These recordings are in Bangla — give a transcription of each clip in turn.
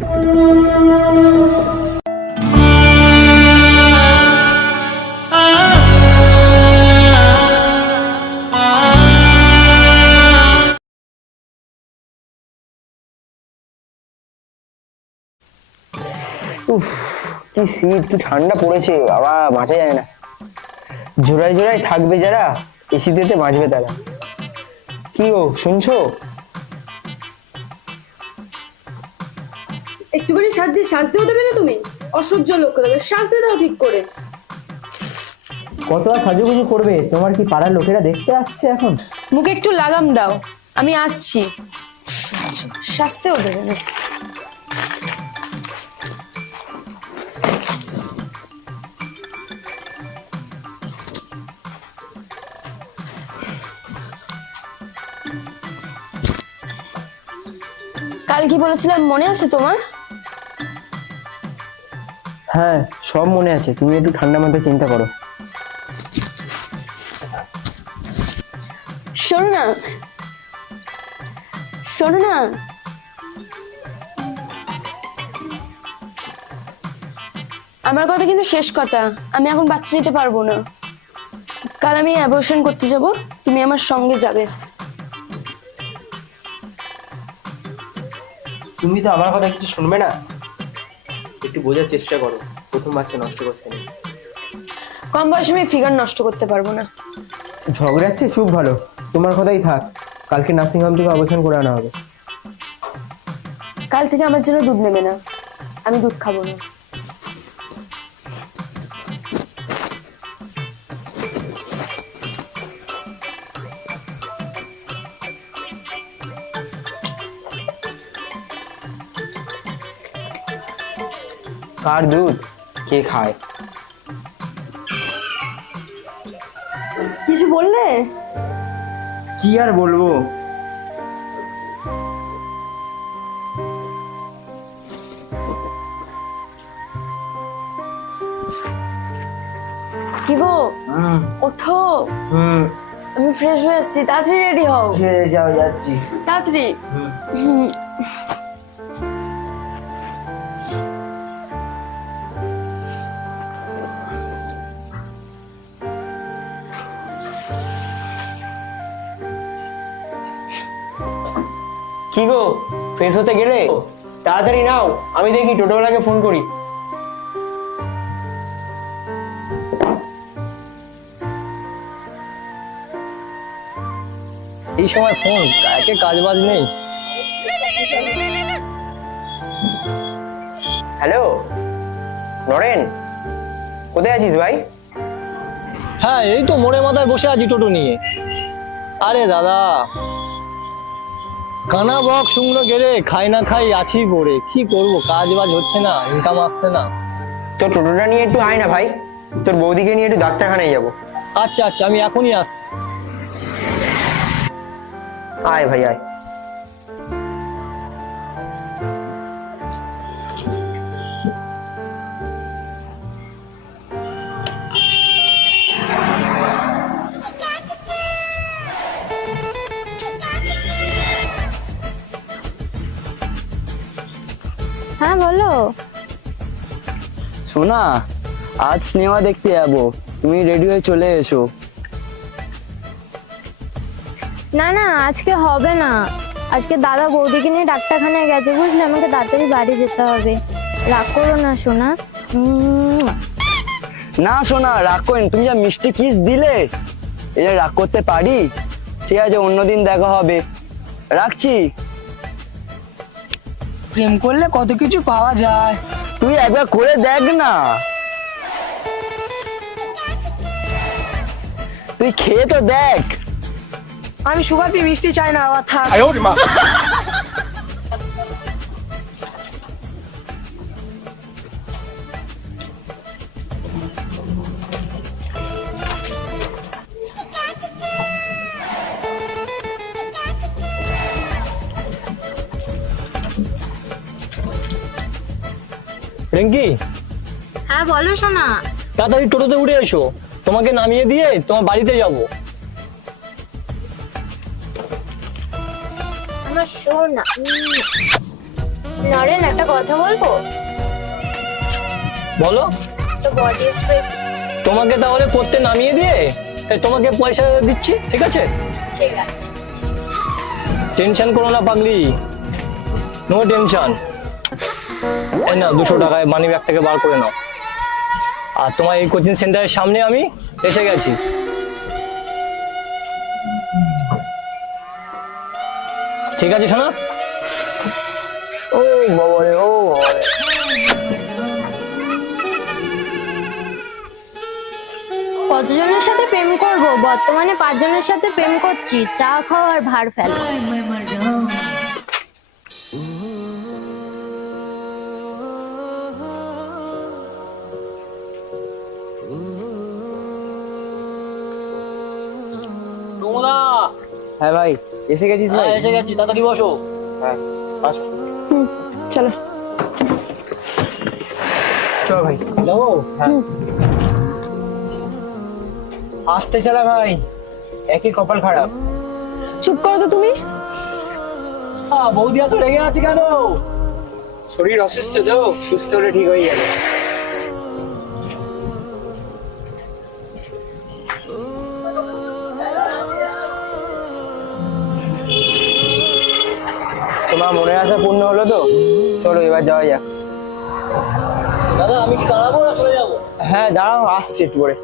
উফ, কি শীত, কি ঠান্ডা পড়েছে বাবা, বাঁচা যায় না। জোড়ায় জোড়ায় থাকবে যারা, এসিতে বাঁচবে তারা। কি গো, শুনছো? একটুখানি সাজতেও দেবে না তুমি? অসহ্য লোক, সাজতে দাও ঠিক করে। কত আর সাজুগুজু করবে? তোমার কি পাড়ার লোকেরা দেখতে আসছে এখন? মুখে একটু লাগাম দাও, আমি আসছি। সাজতেও দেবে না। কাল কি বলেছিলাম মনে আছে তোমার? হ্যাঁ, সব মনে আছে। তুমি একটু ঠান্ডা মাথায় চিন্তা করো। শোনো না, শোনো না, আমার কথা কিন্তু শেষ কথা। আমি এখন বাচ্চা নিতে পারবো না। কাল আমি অ্যাবর্শন করতে যাব, তুমি আমার সঙ্গে যাবে। তুমি তো আমার কথা কিছু শুনবে না। একটু বোঝার চেষ্টা করো, প্রথম বাচ্চা নষ্ট করতে নেই। কম বয়সে আমি ফিগার নষ্ট করতে পারবো না। ঝগড়াচ্ছে, চুপ ভালো। তোমার কথাই থাক, কালকে নার্সিং হোম থেকে অবসান করে আনা হবে। কাল থেকে আমার জন্য দুধ নেবে না, আমি দুধ খাবো না। কার দুধ কে খায়? কিছু বললে? কি আর বলবো। কি গো, ওঠো। আমি ফ্রেশ হয়ে এসেছি, তাড়াতাড়ি রেডি হও। যাও, যাচ্ছি তাড়াতাড়ি। কি গো, ফ্রেশ হতে গেলে? তাড়াতাড়ি নাও, আমি দেখি টোটোওয়ালাকে ফোন করি। এই সময় ফোন, কাকে কাজ বাজ নেই। হ্যালো নরেন, কোথায় আছিস ভাই? হ্যাঁ, এই তো মোড়ে মাথায় বসে আছি টোটো নিয়ে। আরে দাদা, কানা বক শুকনো গেলে খাই না খাই আছি পড়ে। কি করব, কাজ বাজ হচ্ছে না, ইনকাম আসছে না। তোর টোটোটা নিয়ে একটু আয় না ভাই, তোর বৌদিকে নিয়ে একটু ডাক্তারখানায় যাবো। আচ্ছা আচ্ছা, আমি এখনই আসছি। আয় ভাই আয়। হ্যাঁ বলো। সোনা, আজ সিনেমা দেখতে যাবো, তুমি রেডি হয়ে চলে এসো। না না, আজকে হবে না। আজকে দাদা বৌদিকে নিয়ে ডাক্তারখানায় গেছে, বুঝলে। আমাকে তাড়াতাড়ি বাড়ি যেতে হবে। রাগ করো না সোনা। না সোনা, রাগ করেন। তুমি যা মিষ্টি কিস দিলে, এটা রাগ করতে পারি? ঠিক আছে, অন্যদিন দেখা হবে, রাখছি। প্রেম করলে কত কিছু পাওয়া যায়, তুই একবার করে দেখ না। তুই খেয়ে তো দেখ। আমি সুগার ফ্রি মিষ্টি চাই না, আবার থাক। রিঙ্কি, হ্যাঁ বলো সোনা। তাড়াতাড়ি টোটোতে উঠে এসো, তোমাকে নামিয়ে দিয়ে তোমার বাড়িতে যাব। আমার সোনা। না নরেন, একটা কথা বলবো? বলো। তো বডি স্প্রে। তোমাকে তাহলে করতে নামিয়ে দিয়ে তোমাকে পয়সা দিচ্ছি, ঠিক আছে? ঠিক আছে। টেনশন করো না পাগলি, নো টেনশন। এই না 200 টাকায় মানি ব্যাগ থেকে বার করে নাও। আর তোমার এই কোচিং সেন্টারের সামনে আমি এসে গেছি। ঠিক আছে শোনা? ও বাবারে, ও বাবারে। কতজনের সাথে প্রেম করব? বর্তমানে 5 জনের সাথে প্রেম করছি। চা খাও আর ভার ফেলো। তোমরা হ্যাঁ ভাই, এসে গেছিস ভাই? এসে গেছি, তাড়াতাড়ি বসো। হ্যাঁ, আসো। চলো। চল ভাই। যাবো? হ্যাঁ। আসতে চালা ভাই, একই কপাল খারাপ। চুপ করো তো তুমি। বৌদি এত রেগে আছে কেন? শরীর অসুস্থ তো, সুস্থ হলে ঠিক হয়ে যাবে। তোমার মনের আশা পূর্ণ হলো তো? চলো এবার যাওয়া যাক। দাদা আমি কি দাঁড়াবো না চলে যাবো? হ্যাঁ দাঁড়াও, আসছি একটু করে।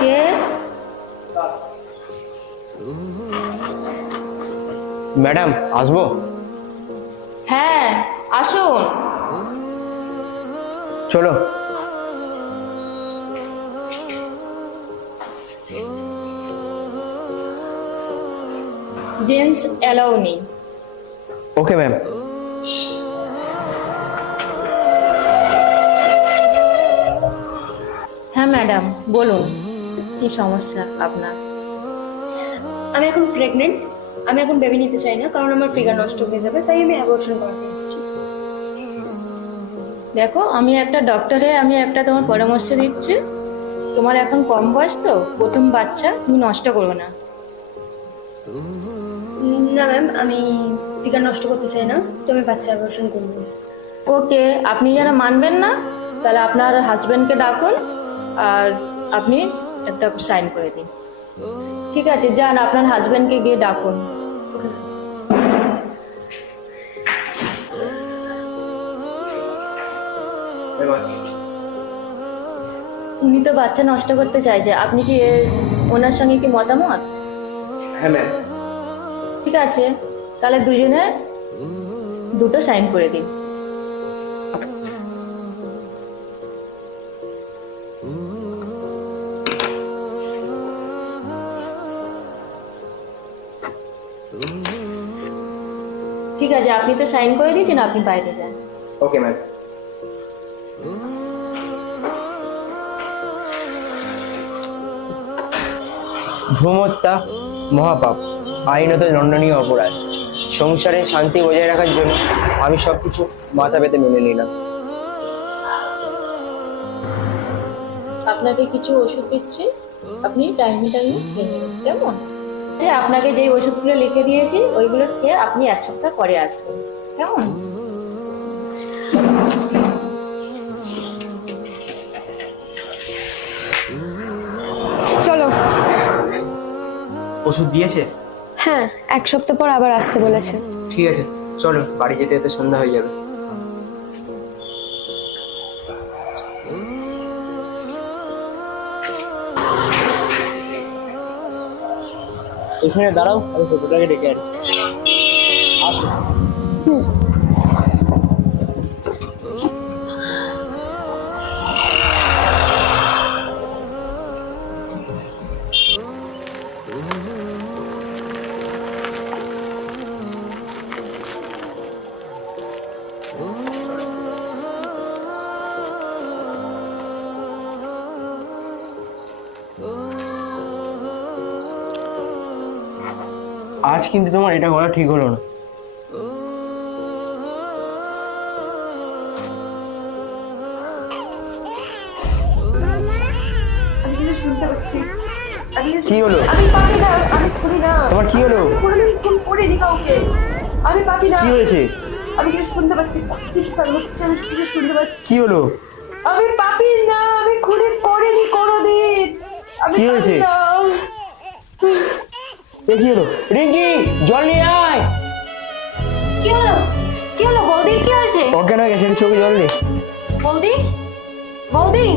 কে? ম্যাডাম আসবো? হ্যাঁ আসুন। চলো। জেন্টস অ্যালাউ নেই। Okay ma'am. হ্যাঁ ম্যাডাম বলুন, কি সমস্যা আপনার? আমি এখন প্রেগনেন্ট। আমি এখন বেবি নিতে চাই না, কারণ আমার ফিগার নষ্ট হয়ে যাবে, তাই আমি অ্যাবর্শন করাতে এসেছি। দেখো আমি একটা ডক্টরে আমি একটা তোমার পরামর্শ দিচ্ছি। তোমার এখন কম বয়স তো, প্রথম বাচ্চা, তুমি নষ্ট করো না। না ম্যাম, আমি ফিগার নষ্ট করতে চাই না, তো আমি বাচ্চা অ্যাবর্শন করবো। ওকে, আপনি যারা মানবেন না তাহলে আপনার হাজব্যান্ডকে ডাকুন আর আপনি একটা সাইন করে দিন। ঠিক আছে, যান আপনার হাজব্যান্ডকে গিয়ে ডাকুন। উনি তো বাচ্চা নষ্ট করতে চাইছে, আপনি কি ওনার সঙ্গে কি মতামত? হ্যাঁ ম্যাম। ঠিক আছে, তাহলে দুজনে দুটো সাইন করে দিন। ঠিক আছে, আপনি তো সাইন করে দিয়েছেন, আপনি বাইরে যান। Okay ma'am. ভ্রূণহত্যা মহাপাপ, আইনত দণ্ডনীয় অপরাধ। সংসারে শান্তি বজায় রাখার জন্য আমি সবকিছু মাথা পেতে মেনে নিলাম। আপনাকে কিছু ওষুধ দিচ্ছি, আপনি টাইমে টাইমে খেয়ে নেবেন, কেমন? আপনাকে যে ওষুধগুলো লিখে দিয়েছি ওইগুলো খেয়ে আপনি 1 সপ্তাহ পরে আসবেন, কেমন? চলো। ওষুধ দিয়েছে? হ্যাঁ, 1 সপ্তাহ পর আবার আসতে বলেছে। ঠিক আছে, চলো, বাড়ি যেতে যেতে সন্ধ্যা হয়ে যাবে। এখানে দাঁড়াও, আমি ছোটটাকে ডেকে আনছি। আসো। আজ কিন্তু তোমার এটা করা ঠিক হলো না। আমি শুনতে পাচ্ছি। কি হলো? আমি পারি না, আমি করি না। তোমার কি হলো? কোনোদিন ফোন করিনি কাউকে। আমি পারি না। কি হয়েছে? আমি কিছু শুনতে পাচ্ছি, চিৎকার হচ্ছে, আমি কিছু শুনতে পাচ্ছি। কি হলো? আমি পাপি না, আমি খুনি করিনি কোনোদিন। আমি কি হয়েছে? পারি না। এ কি হলো? রিঙ্কি, জল নিয়ে আয়। কি হলো? কি হলো বৌদির কি হয়েছে? অজ্ঞান হয়ে গেছে, একটু চোখে জল দে। বৌদি, বৌদি,